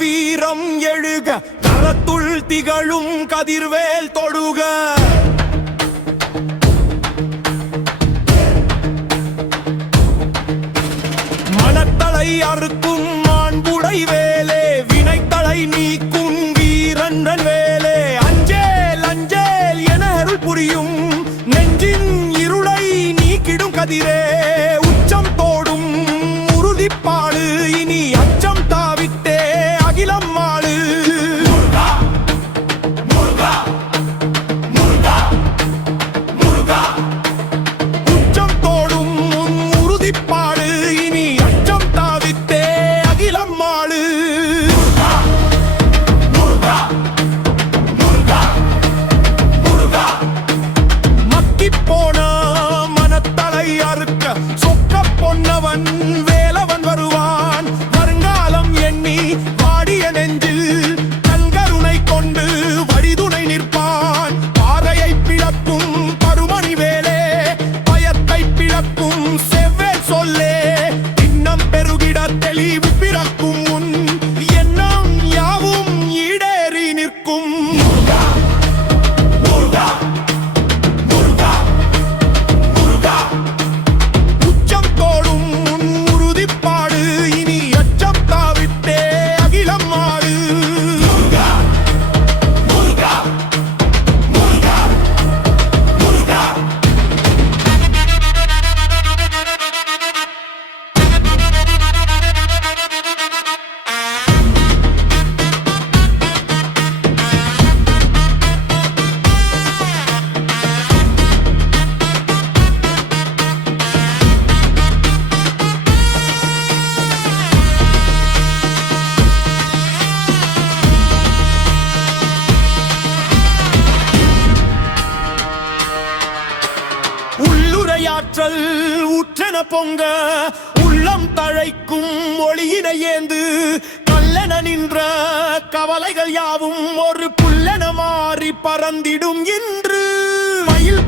வீரம் எழுக களத்துள் திகழும் கதிர்வேல் தொழுக. மனத்தலை அறுக்கும் மாண்புடை வேலே வினைத்தலை நீக்கும் வீரன்றன் வேலே. அஞ்சேல் அஞ்சேல் என அருள் புரியும் நெஞ்சின் இருளை நீக்கிடும் கதிரே. உச்சம் தோடும் உறுதிப்பாடு இனி அச்சம் தாவிட்டே அகிலம் மாடு. உச்சம் தோடும் உறுதிப்பாடு இனி அச்சம் தாவிட்டே அகிலம் மாடு. மக்கிப் போன மனத்தலை அறுக்க சொக்க பொன்னவன் வேலவன் வருவான். வருங்காலம் எண்ணி வாடிய நெஞ்சில் கண்கருணை கொண்டு வழிதுணை நிற்பான். பாறையை பிளக்கும் பருமணி வேலே பயத்தை பிளக்கும் செவ்வேல் சொல்லே. இன்னம் பெருகிட தெளிவு பிறக்கும் உன் எண்ணம் யாவும் ஈடேறி நிற்கும். உச்சம் தோடும் உறுதிப்பாடு இனி அச்சம் தாவிட்டே அகிலம் மாறு. உள்ளுரையாற்றல் ஊற்றென பொங்க உள்ளம் தழைக்கும் ஒளியினை ஏந்து. கல்லென நின்ற கவலைகள் யாவும் ஒரு புல்லென மாறி பறந்திடும் இன்று. மயில்